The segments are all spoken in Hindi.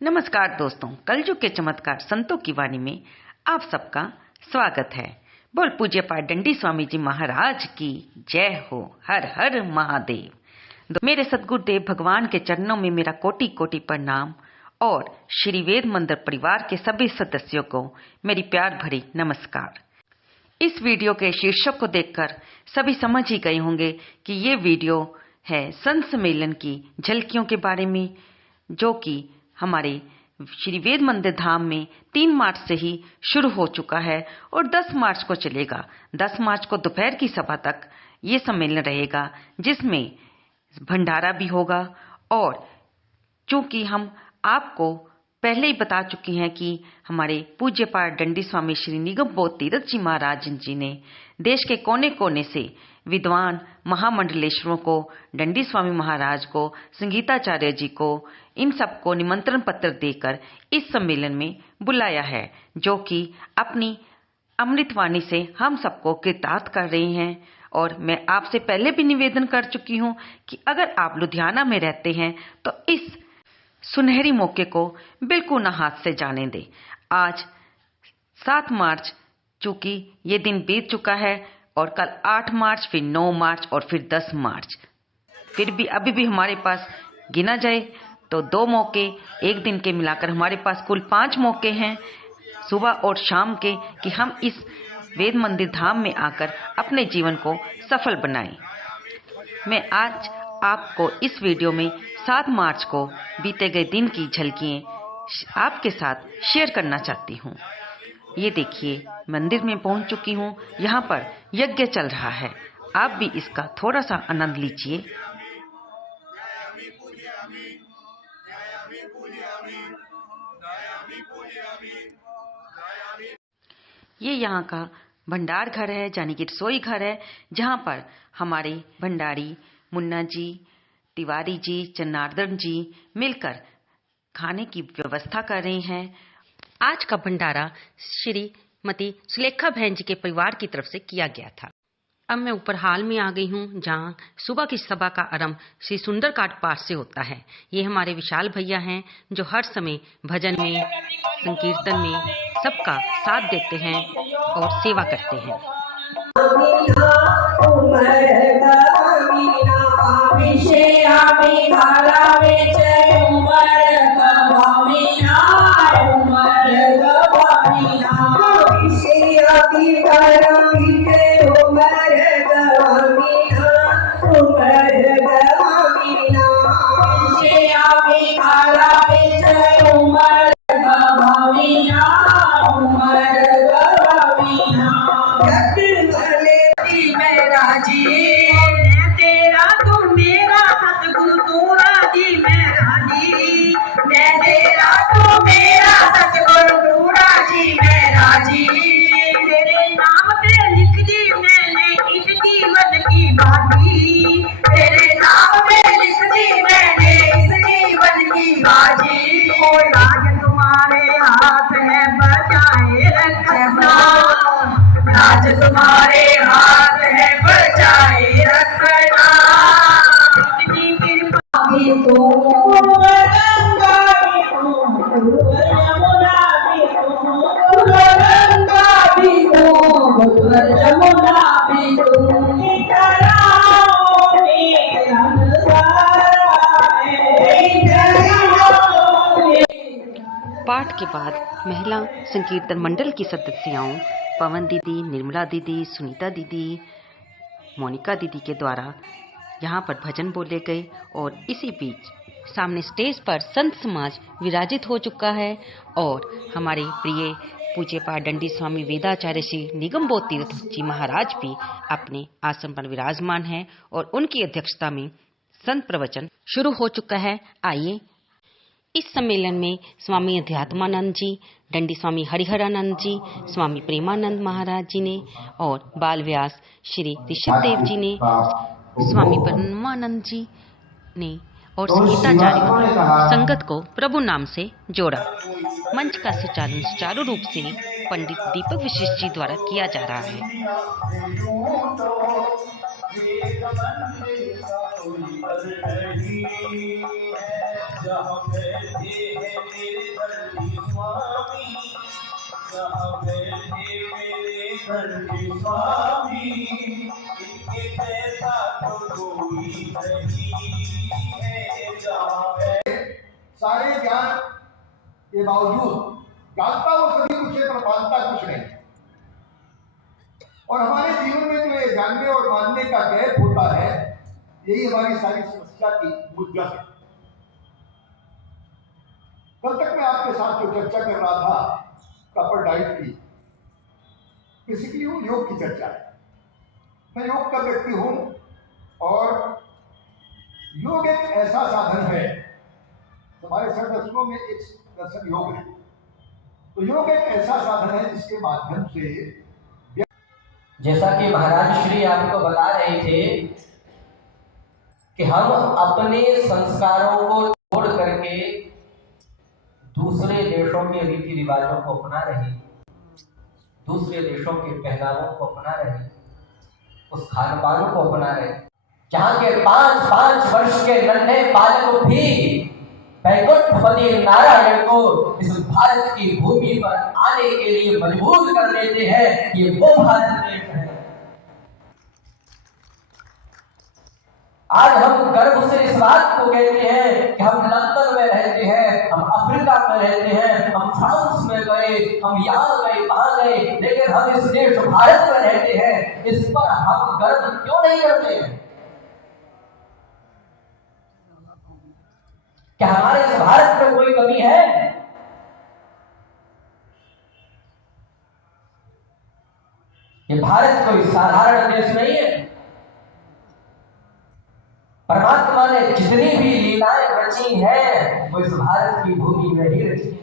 नमस्कार दोस्तों, कलयुग के चमत्कार संतों की वाणी में आप सबका स्वागत है। बोल पूज्य पाठ डंडी स्वामी जी महाराज की जय हो। हर हर महादेव। मेरे सद्गुरुदेव भगवान के चरणों में मेरा कोटि कोटि प्रणाम और श्री वेद मंदिर परिवार के सभी सदस्यों को मेरी प्यार भरी नमस्कार। इस वीडियो के शीर्षक को देखकर सभी समझ ही गए होंगे कि ये वीडियो है संत सम्मेलन की झलकियों के बारे में, जो कि हमारे श्री वेद मंदिर धाम में 3 मार्च से ही शुरू हो चुका है और 10 मार्च को चलेगा। 10 मार्च को दोपहर की सभा तक ये सम्मेलन रहेगा, जिसमें भंडारा भी होगा। और चूंकि हम आपको पहले ही बता चुके हैं कि हमारे पूज्य पाठ डंडी स्वामी श्री निगम बोध तीरथ जी महाराज जी ने देश के कोने कोने से विद्वान महामंडलेश्वरों को, डंडी स्वामी महाराज को, संगीताचार्य जी को, इन सबको निमंत्रण पत्र देकर इस सम्मेलन में बुलाया है, जो कि अपनी अमृतवाणी से हम सबको कृतार्थ कर रहे हैं। और मैं आपसे पहले भी निवेदन कर चुकी हूं कि अगर आप लुधियाना में रहते हैं तो इस सुनहरी मौके को बिल्कुल न हाथ से जाने दें। आज 7 मार्च, चूंकि ये दिन बीत चुका है, और कल 8 मार्च, फिर 9 मार्च और फिर 10 मार्च। फिर भी अभी भी हमारे पास गिना जाए तो 2 मौके, एक दिन के मिलाकर हमारे पास कुल 5 मौके हैं, सुबह और शाम के, कि हम इस वेद मंदिर धाम में आकर अपने जीवन को सफल बनाएं। मैं आज आपको इस वीडियो में 7 मार्च को बीते गए दिन की झलकियां आपके साथ शेयर करना चाहती हूँ। ये देखिए, मंदिर में पहुंच चुकी हूँ। यहाँ पर यज्ञ चल रहा है, आप भी इसका थोड़ा सा आनंद लीजिए। ये यहाँ का भंडार घर है, यानी कि रसोई घर है, जहाँ पर हमारे भंडारी मुन्ना जी, तिवारी जी, जनार्दन जी मिलकर खाने की व्यवस्था कर रहे हैं। आज का भंडारा श्रीमती सुलेखा बहन जी के परिवार की तरफ से किया गया था। अब मैं ऊपर हाल में आ गई हूँ, जहाँ सुबह की सभा का आरंभ श्री सुंदरकांड पाठ से होता है। ये हमारे विशाल भैया हैं, जो हर समय भजन में, संकीर्तन में सबका साथ देते हैं और सेवा करते हैं। तुम्हारे हाथ है बचाए रखना, पाठ के बाद महिला संकीर्तन मंडल की सदस्याओं पवन दीदी, निर्मला दीदी, सुनीता दीदी, मोनिका दीदी के द्वारा यहाँ पर भजन बोले गए। और इसी बीच सामने स्टेज पर संत समाज विराजित हो चुका है और हमारे प्रिय पूज्य पाठ डंडी स्वामी वेदाचार्य श्री निगम बोध तीरथ जी महाराज भी अपने आसन पर विराजमान हैं और उनकी अध्यक्षता में संत प्रवचन शुरू हो चुका है। आइए, इस सम्मेलन में स्वामी अध्यात्मानंद जी, डंडी स्वामी हरिहरानंद जी, स्वामी प्रेमानंद महाराज जी ने और बाल व्यास श्री ऋषभ देव जी ने, स्वामी परमानंद जी ने और संगीताचार्यों ने संगत को प्रभु नाम से जोड़ा। मंच का संचालन सुचारू रूप से पंडित दीपक विशिष्ट जी द्वारा किया जा रहा है। जहाँ बैठे हैं मेरे दर्दी स्वामी, जहाँ बैठे मेरे दर्दी स्वामी, इनके जैसा तो कोई नहीं है। जहाँ सारे ज्ञान के बावजूद जानता वो सभी कुछ है पर मानता कुछ नहीं। और हमारे जीवन में जो ये जानने और मानने का गैप होता है, यही हमारी सारी समस्या की मूल जड़ है। कल तक मैं आपके साथ जो चर्चा कर रहा था प्रॉपर डाइट की, बेसिकली वो योग की चर्चा है। मैं योग का व्यक्ति हूं और योग एक ऐसा साधन है, हमारे सर दर्शनों में एक दर्शन योग है। तो योग एक ऐसा साधन है जिसके माध्यम से, जैसा कि महाराज श्री आपको बता रहे थे कि हम अपने संस्कारों को छोड़ करके दूसरे देशों के रीति रिवाजों को अपना रहे, दूसरे देशों के पहनावों को अपना रहे, उस खान पान को अपना रहे, जहाँ के 5-5 वर्ष के नन्हे बालक भी वैकुंठपति नारायण को इस भारत की भूमि पर आने के लिए मजबूर कर देते हैं। ये वो भारत देश है। आज हम गर्व से इस बात को कहते हैं कि हम लंदन में रहते हैं, हम अफ्रीका में रहते हैं, हम फ्रांस में गए, हम यहाँ गए, वहां गए, लेकिन हम इस देश भारत में रहते हैं। इस पर हम गर्व क्यों नहीं करते हैं? क्या हमारे इस भारत में कोई कमी है? ये भारत कोई साधारण देश नहीं है। परमात्मा ने जितनी भी लीलाएं रची हैं वो इस भारत की भूमि में ही रची है।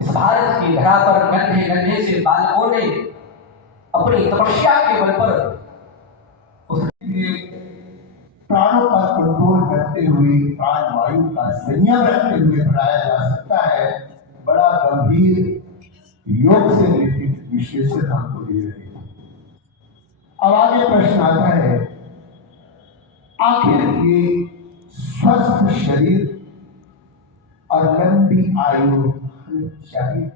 इस भारत की धरा पर नन्हे नन्हे से बालकों ने अपनी तपस्या के बल पर प्राणों का कंट्रोल करते हुए, प्राण वायु का संयम रखते हुए बढ़ाया जा सकता है। बड़ा गंभीर योग से रिलेटेड विशेषण हमको दे रहे हैं। अब आगे प्रश्न आता है, आखिर ये स्वस्थ शरीर और लंबी आयु चाहिए,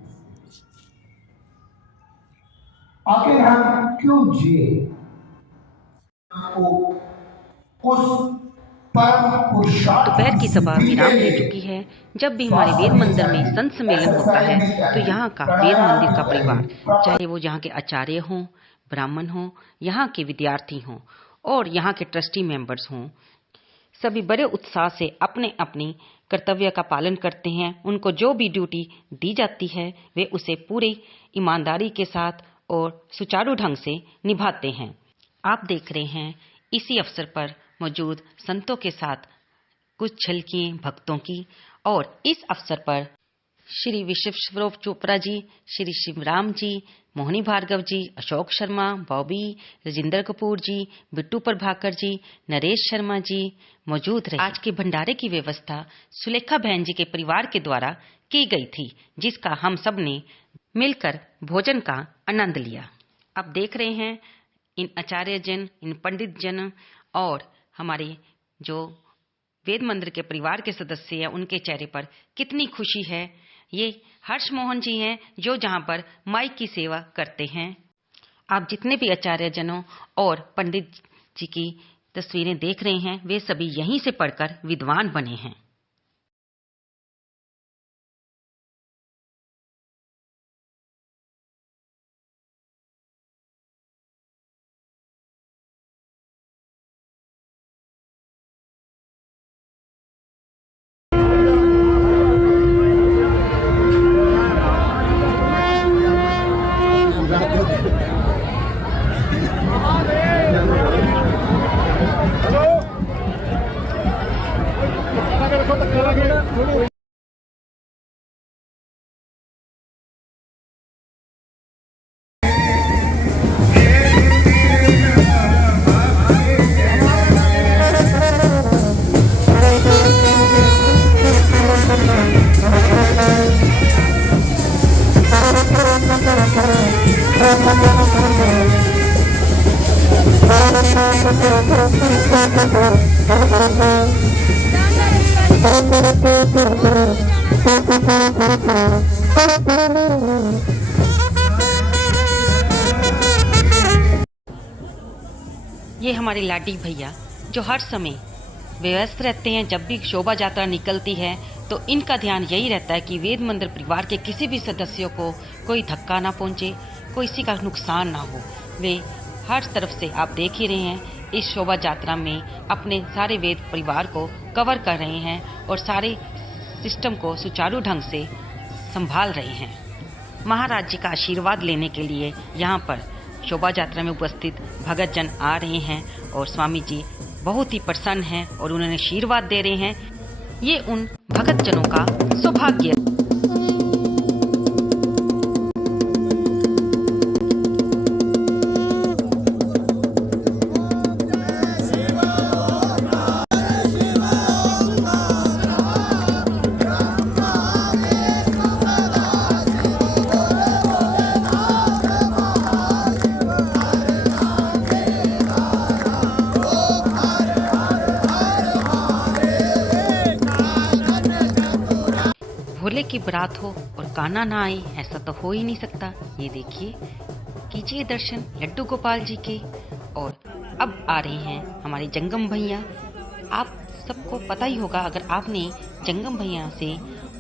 आखिर हम क्यों जिए? दोपहर की सभा विराम ले चुकी है। जब भी हमारे वेद मंदिर में संत सम्मेलन होता है तो यहाँ का वेद मंदिर का परिवार, चाहे वो यहाँ के आचार्य हों, ब्राह्मण हों, यहाँ के विद्यार्थी हों और यहाँ के ट्रस्टी मेंबर्स हों, सभी बड़े उत्साह से अपने अपनी कर्तव्य का पालन करते हैं। उनको जो भी ड्यूटी दी जाती है वे उसे पूरी ईमानदारी के साथ और सुचारू ढंग से निभाते हैं। आप देख रहे हैं इसी अवसर पर मौजूद संतों के साथ कुछ झलकियां भक्तों की। और इस अवसर पर श्री विश्व स्वरूप चोपड़ा जी, श्री शिवराम जी, मोहनी भार्गव जी, अशोक शर्मा, बॉबी, राजेंद्र कपूर जी, बिट्टू प्रभाकर जी, नरेश शर्मा जी मौजूद रहे। आज के भंडारे की व्यवस्था सुलेखा बहन जी के परिवार के द्वारा की गई थी, जिसका हम सब ने मिलकर भोजन का आनंद लिया। अब देख रहे हैं इन आचार्य जन, इन पंडित जन और हमारे जो वेद मंदिर के परिवार के सदस्य हैं, उनके चेहरे पर कितनी खुशी है। ये हर्ष मोहन जी हैं जो जहां पर माइक की सेवा करते हैं। आप जितने भी आचार्य जनों और पंडित जी की तस्वीरें देख रहे हैं वे सभी यहीं से पढ़कर विद्वान बने हैं। Thank you. ये हमारे लाडी भैया जो हर समय व्यस्त रहते हैं। जब भी शोभा यात्रा निकलती है तो इनका ध्यान यही रहता है कि वेद मंदिर परिवार के किसी भी सदस्यों को कोई धक्का ना पहुंचे, कोई किसी का नुकसान ना हो। वे हर तरफ से आप देख ही रहे हैं इस शोभा यात्रा में अपने सारे वेद परिवार को कवर कर रहे हैं और सारे सिस्टम को सुचारू ढंग से संभाल रहे हैं। महाराज जी का आशीर्वाद लेने के लिए यहाँ पर शोभा यात्रा में उपस्थित भगत जन आ रहे हैं और स्वामी जी बहुत ही प्रसन्न हैं और उन्हें आशीर्वाद दे रहे हैं। ये उन भगत जनों का सौभाग्य है। भोले की बारात हो और कान्हा ना आए, ऐसा तो हो ही नहीं सकता। ये देखिए, कीजिए दर्शन लड्डू गोपाल जी के। और अब आ रहे हैं हमारे जंगम भैया। आप सबको पता ही होगा अगर आपने जंगम भैया से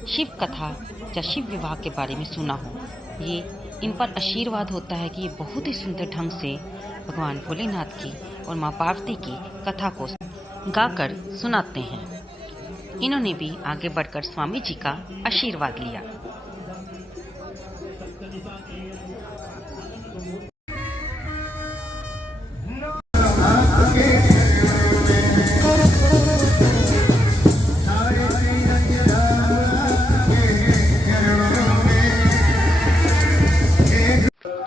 शिव कथा या शिव विवाह के बारे में सुना हो। ये इन पर आशीर्वाद होता है कि ये बहुत ही सुंदर ढंग से भगवान भोलेनाथ की और माँ पार्वती की कथा को गाकर सुनाते हैं। इन्होंने भी आगे बढ़कर स्वामी जी का आशीर्वाद लिया।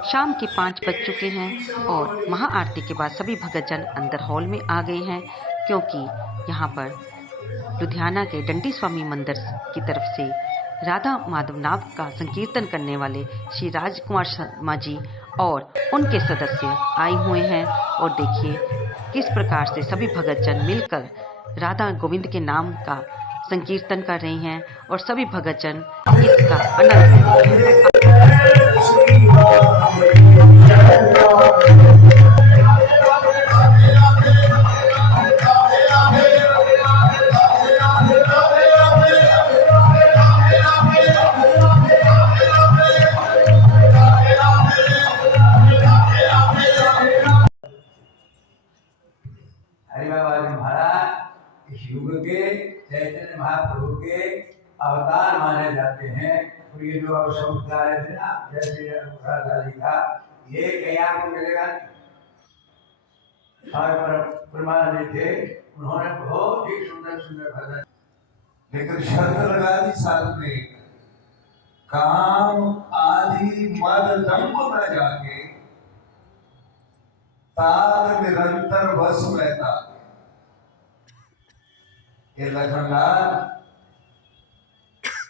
शाम के 5 बज चुके हैं और महाआरती के बाद सभी भक्तजन अंदर हॉल में आ गए हैं, क्योंकि यहाँ पर लुधियाना के डंडी स्वामी मंदिर की तरफ से राधा माधव नाम का संकीर्तन करने वाले श्री राजकुमार शर्मा जी और उनके सदस्य आए हुए हैं। और देखिए किस प्रकार से सभी भक्तजन मिलकर राधा गोविंद के नाम का संकीर्तन कर रहे हैं और सभी भक्तजन इसका आनंद ले रहे हैं। युग के चैतन्य महाप्रभु के अवतार माने जाते हैं। और ये जो अब शब्द गा रहे थे ना, जैसे राधा जी का, ये कहीं आपको मिलेगा। परमानंद जी थे, उन्होंने बहुत ही सुंदर सुंदर भजन, लेकिन शर्त लगा दी साथ में, काम आदि मद दम्भ में जाके तार निरंतर वश में था। ये लखनलाल,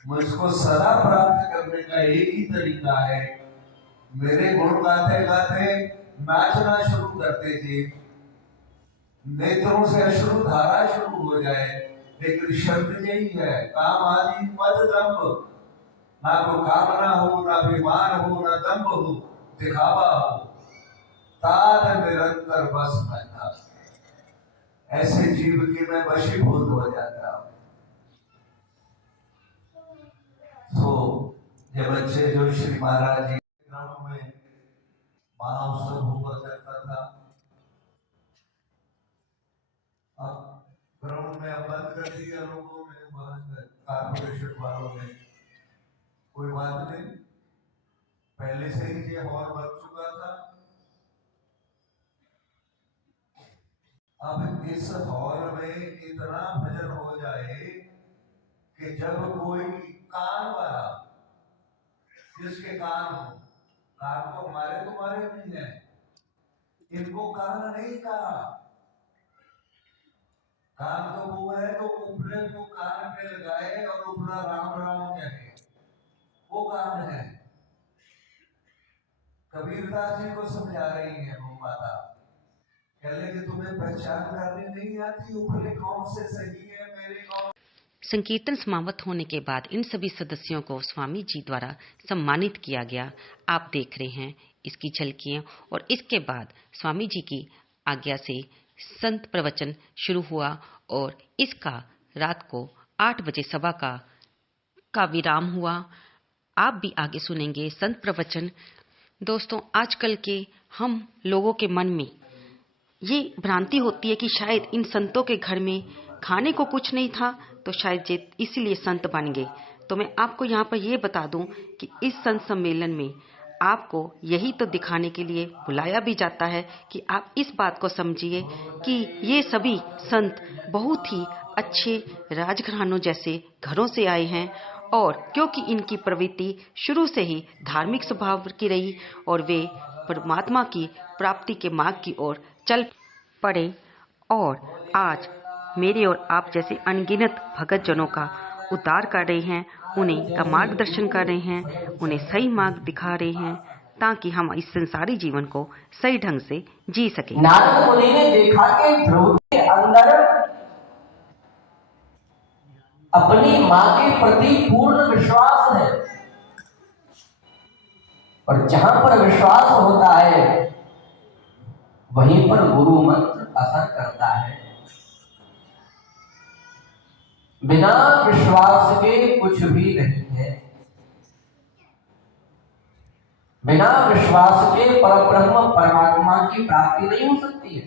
मुझको सदा प्राप्त करने का एक ही तरीका है, मेरे गुण गाते गाते नाचना शुरू करते थे, नेत्रों से अश्रु धारा शुरू हो जाए, लेकिन शब्द यही है, काम आदि मद दम्भ, ना तो कामना हो, ना अभिमान हो, ना दम्भ हो, दिखावा हो, तार निरंतर बस में था। ऐसे जीव की मैं वशीभूत हो जाता हूं। तो जब बच्चे जो श्री महाराज जी ग्रामों में महाउत्सव हुआ करता था, अब ग्राउंड में अब बंद कर दिया लोगों ने, कारपोरेशन वालों ने। कोई बात नहीं, पहले से ही ये हॉल बन चुका था। अब इस हॉल में इतना भजन हो जाए कि जब कोई कान वाला, जिसके कान हो, कान तो हमारे तुम्हारे नहीं है, इनको कान नहीं कहा, कान तो वो है जो ऊपरे को कान पे लगाए और ऊपरा राम राम कहे, वो कान है। कबीरदास जी को समझा रही है वो माता कहने कि तुम्हें पहचान करनी नहीं आती, ऊपरी कौन से सही है, मेरे कौन। संकीर्तन समाप्त होने के बाद इन सभी सदस्यों को स्वामी जी द्वारा सम्मानित किया गया। आप देख रहे हैं इसकी झलकियां। और इसके बाद स्वामी जी की आज्ञा से संत प्रवचन शुरू हुआ और इसका रात को 8 बजे सभा का विराम हुआ। आप भी आगे सुनेंगे संत प्रवचन। दोस्तों, आजकल के हम लोगों के मन में ये भ्रांति होती है कि शायद इन संतों के घर में खाने को कुछ नहीं था तो शायद ये इसीलिए संत बन गए। तो मैं आपको यहाँ पर ये बता दूं कि इस संत सम्मेलन में आपको यही तो दिखाने के लिए बुलाया भी जाता है कि आप इस बात को समझिए कि ये सभी संत बहुत ही अच्छे राजघरानों जैसे घरों से आए हैं। और क्योंकि इनकी प्रवृत्ति शुरू से ही धार्मिक स्वभाव की रही और वे परमात्मा की प्राप्ति के मार्ग की ओर चल पड़े और आज मेरे और आप जैसे अनगिनत भगत जनों का उद्धार कर रहे हैं, उन्हें का मार्गदर्शन कर रहे हैं, उन्हें सही मार्ग दिखा रहे हैं ताकि हम इस संसारी जीवन को सही ढंग से जी सकें। नारद मुनि ने देखा कि ध्रुव के अंदर अपनी मां के प्रति पूर्ण विश्वास है और जहां पर विश्वास होता है वहीं पर गुरु मंत्र असर करता है। बिना विश्वास के कुछ भी नहीं है। बिना विश्वास के परब्रह्म परमात्मा की प्राप्ति नहीं हो सकती है।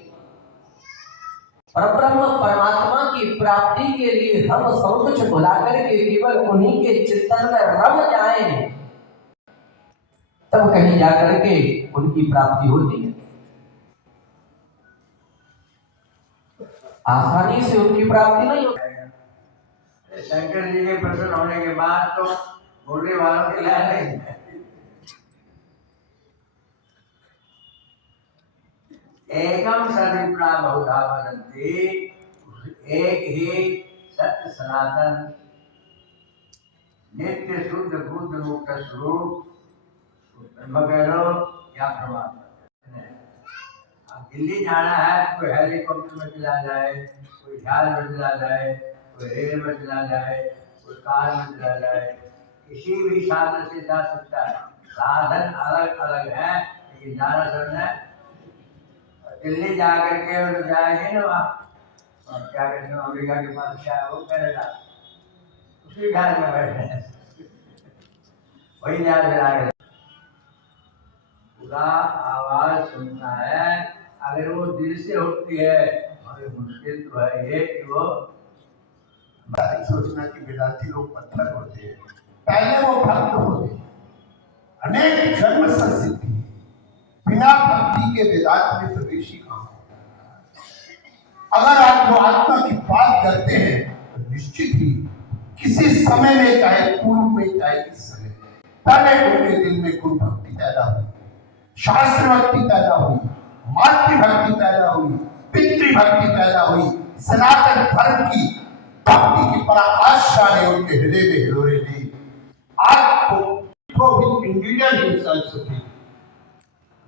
परब्रह्म परमात्मा की प्राप्ति के लिए हम सब कुछ भुला करके केवल उन्हीं के चिंतन में रम जाएं, तब कहीं जाकर के उनकी प्राप्ति होती है। आसानी से उनकी प्राप्ति नहीं होती। शंकर जी के प्रसन्न होने के बाद तो बोलने वालों के लिए नहीं। एकम सद्विप्रा बहुधा वदन्ति, एक ही सत्य सनातन नित्य शुद्ध बुद्ध मुक्त स्वरूप मगरो या परमात्मा। अब दिल्ली जाना है, कोई हेलीकॉप्टर में चला जाए, कोई जहाज में चला जाए, कोई रेल में चला जाए, कोई कार में चला जाए, किसी भी साधन से जा सकता है। साधन अलग अलग है लेकिन जाना सब है। दिल्ली जा करके और जाएंगे ना वहाँ, और क्या कहते हैं अमेरिका के पास क्या है वो करेगा, उसी घर में बैठे वही जहाज में पूरा आवाज सुनता है। अगर वो दिल से होती है हमारी मुश्किल तो है ये कि वो सोचना कि वेदांती लोग पत्थर होते हैं, पहले वो भक्त होते हैं। अनेक जन्म संसिद्धि बिना भक्ति के वेदांत में प्रवेश ही कहाँ होता है। अगर आप वो आत्मा की बात करते हैं तो निश्चित ही किसी समय में, चाहे पूर्व में चाहे इस समय, पहले उनके दिल में गुरु भक्ति पैदा हुई, शास्त्र भक्ति पैदा हुई, मातृभक्ति पैदा हुई, पितृभक्ति पैदा हुई, सनातन धर्म की भक्ति की पराकाष्ठा ने उनके हृदय में हिलोरे दी। आपको इंडिविजुअल हिमसेल्फ सुनिए,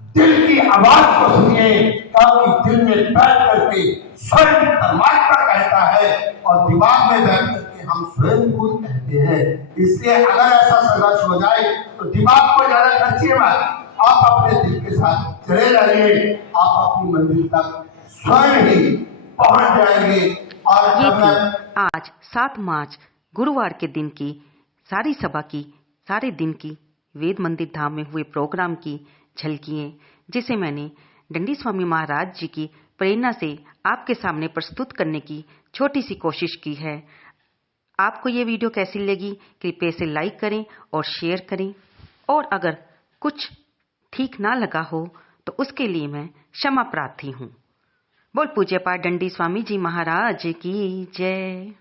दिल की आवाज को सुनिए, ताकि दिल में बैठ करके स्वयं परमात्मा कहता है और दिमाग में बैठ करके हम स्वयं खुद कहते हैं। इसलिए अगर ऐसा संघर्ष हो जाए तो दिमाग को ज्यादा खर्चिए मत, आप अपने दिल के साथ चले रहिए, आप अपनी मंजिल तक स्वयं ही पहुंच जाएंगे। और ये थी आज 7 मार्च गुरुवार के दिन की सारी सभा की, सारे दिन की वेद मंदिर धाम में हुए प्रोग्राम की झलकियां, जिसे मैंने दंडी स्वामी महाराज जी की प्रेरणा से आपके सामने प्रस्तुत करने की छोटी सी कोशिश की है। आपको ये वीडियो कैसी लगी कृपया इसे लाइक करें और शेयर करें, और अगर कुछ ठीक ना लगा हो तो उसके लिए मैं क्षमा प्रार्थी हूँ। बोल पूज्य पाठ दंडी स्वामी जी महाराज की जय।